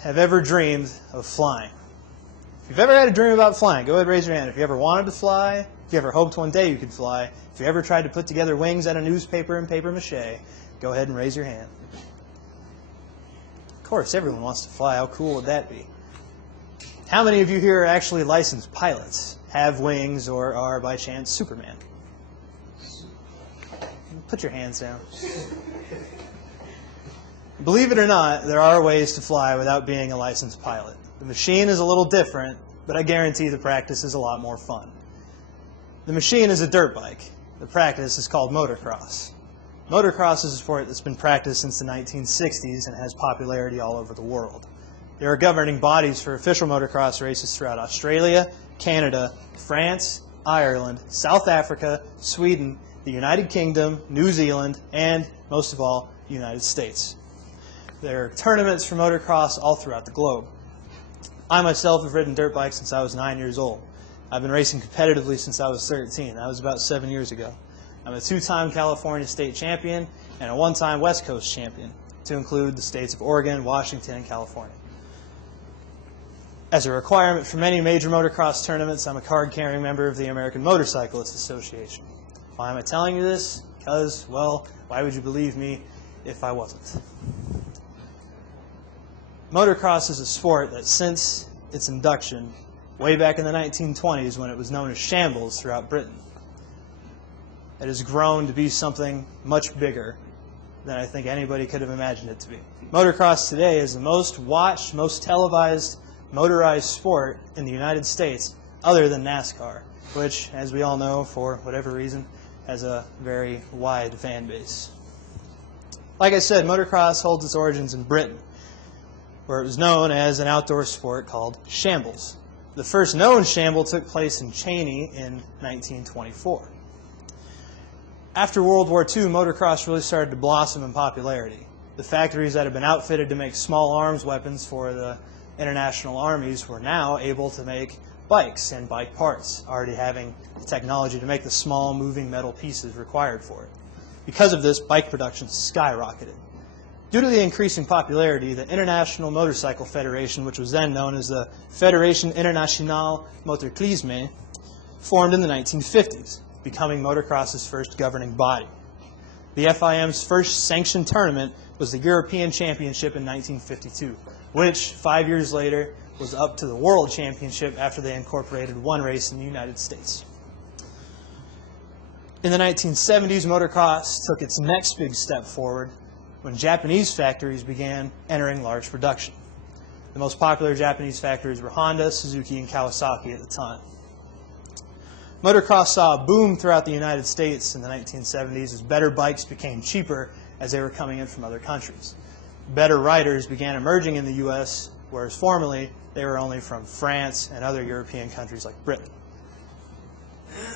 have ever dreamed of flying? If you've ever had a dream about flying, go ahead and raise your hand. If you ever wanted to fly, if you ever hoped one day you could fly, if you ever tried to put together wings out of newspaper and paper mache, go ahead and raise your hand. Of course, everyone wants to fly. How cool would that be? How many of you here are actually licensed pilots, have wings, or are by chance Superman? Put your hands down. Believe it or not, there are ways to fly without being a licensed pilot. The machine is a little different, but I guarantee the practice is a lot more fun. The machine is a dirt bike. The practice is called motocross. Motocross is a sport that's been practiced since the 1960s and has popularity all over the world. There are governing bodies for official motocross races throughout Australia, Canada, France, Ireland, South Africa, Sweden, the United Kingdom, New Zealand, and, most of all, the United States. There are tournaments for motocross all throughout the globe. I myself have ridden dirt bikes since I was 9 years old. I've been racing competitively since I was 13. That was about 7 years ago. I'm a two-time California state champion and a one-time West Coast champion, to include the states of Oregon, Washington, and California. As a requirement for many major motocross tournaments, I'm a card-carrying member of the American Motorcyclists Association. Why am I telling you this? Because, well, why would you believe me if I wasn't? Motocross is a sport that, since its induction, way back in the 1920s when it was known as shambles throughout Britain, it has grown to be something much bigger than I think anybody could have imagined it to be. Motocross today is the most watched, most televised, motorized sport in the United States, other than NASCAR, which, as we all know, for whatever reason, has a very wide fan base. Like I said, motocross holds its origins in Britain, where it was known as an outdoor sport called shambles. The first known shamble took place in Cheney in 1924. After World War II, motocross really started to blossom in popularity. The factories that had been outfitted to make small arms weapons for the international armies were now able to make bikes and bike parts, already having the technology to make the small moving metal pieces required for it. Because of this, bike production skyrocketed. Due to the increasing popularity, the International Motorcycle Federation, which was then known as the Fédération Internationale Motociclisme, formed in the 1950s, becoming motocross's first governing body. The FIM's first sanctioned tournament was the European Championship in 1952, which 5 years later was up to the World Championship after they incorporated one race in the United States. In the 1970s, motocross took its next big step forward when Japanese factories began entering large production. The most popular Japanese factories were Honda, Suzuki, and Kawasaki at the time. Motocross saw a boom throughout the United States in the 1970s as better bikes became cheaper as they were coming in from other countries. Better riders began emerging in the U.S., whereas formerly they were only from France and other European countries like Britain.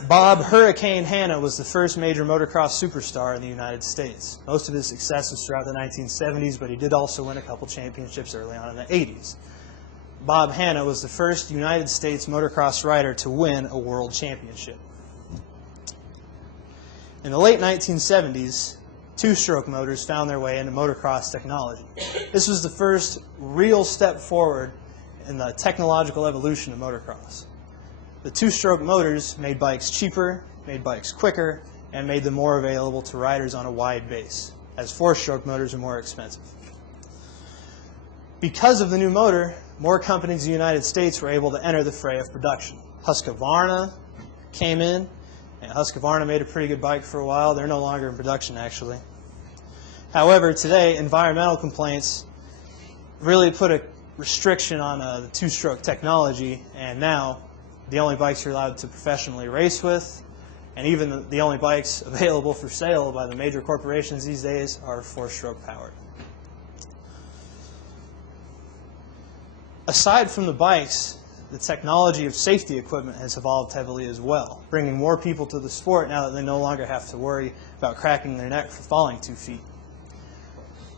Bob Hurricane Hanna was the first major motocross superstar in the United States. Most of his success was throughout the 1970s, but he did also win a couple championships early on in the 80s. Bob Hanna was the first United States motocross rider to win a world championship. In the late 1970s, two-stroke motors found their way into motocross technology. This was the first real step forward in the technological evolution of motocross. The two-stroke motors made bikes cheaper, made bikes quicker, and made them more available to riders on a wide base, as four-stroke motors are more expensive. Because of the new motor, more companies in the United States were able to enter the fray of production. Husqvarna came in, and Husqvarna made a pretty good bike for a while. They're no longer in production, actually. However, today, environmental complaints really put a restriction on the two-stroke technology, and now the only bikes you're allowed to professionally race with, and even the only bikes available for sale by the major corporations these days, are four-stroke powered. Aside from the bikes, the technology of safety equipment has evolved heavily as well, bringing more people to the sport now that they no longer have to worry about cracking their neck for falling 2 feet.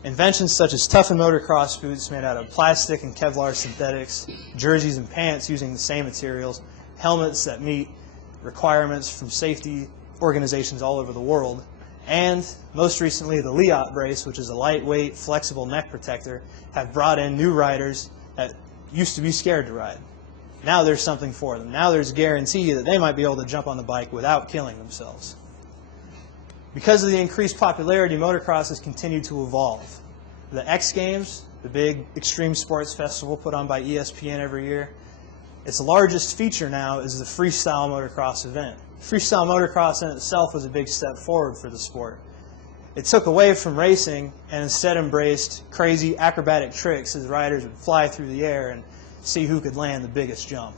Inventions such as toughened motocross boots made out of plastic and Kevlar synthetics, jerseys and pants using the same materials, helmets that meet requirements from safety organizations all over the world, and most recently the Liot brace, which is a lightweight, flexible neck protector, have brought in new riders that used to be scared to ride. Now there's something for them. Now there's a guarantee that they might be able to jump on the bike without killing themselves. Because of the increased popularity, motocross has continued to evolve. The X Games, the big extreme sports festival put on by ESPN every year, its largest feature now is the freestyle motocross event. Freestyle motocross in itself was a big step forward for the sport. It took away from racing and instead embraced crazy acrobatic tricks as riders would fly through the air and see who could land the biggest jump.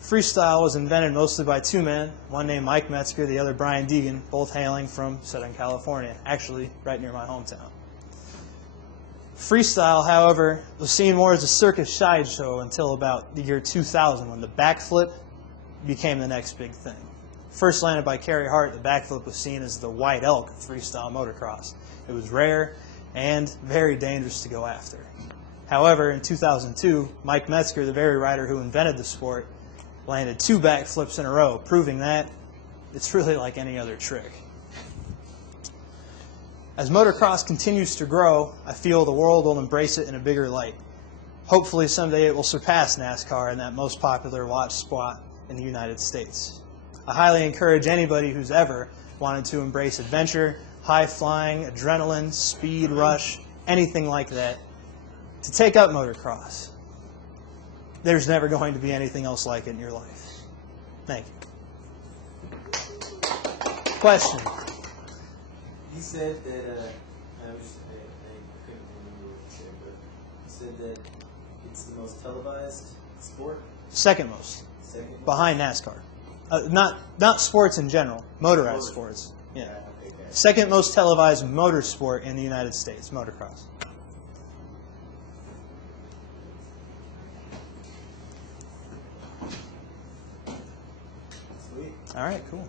Freestyle was invented mostly by two men, one named Mike Metzger, the other Brian Deegan, both hailing from Southern California, actually right near my hometown. Freestyle, however, was seen more as a circus sideshow until about the year 2000 when the backflip became the next big thing. First landed by Carey Hart, the backflip was seen as the white elk of freestyle motocross. It was rare and very dangerous to go after. However, in 2002, Mike Metzger, the very rider who invented the sport, landed 2 backflips in a row, proving that it's really like any other trick. As motocross continues to grow, I feel the world will embrace it in a bigger light. Hopefully someday it will surpass NASCAR in that most popular watch sport in the United States. I highly encourage anybody who's ever wanted to embrace adventure, high flying, adrenaline, speed, rush, anything like that, to take up motocross. There's never going to be anything else like it in your life. Thank you. Question? He said that, I couldn't remember what he said, but he said that it's the most televised sport? Second most. Second most? Behind NASCAR. Not sports in general, motorized sports. Yeah. Okay. Second most televised motorsport in the United States, motocross. Sweet. All right, cool.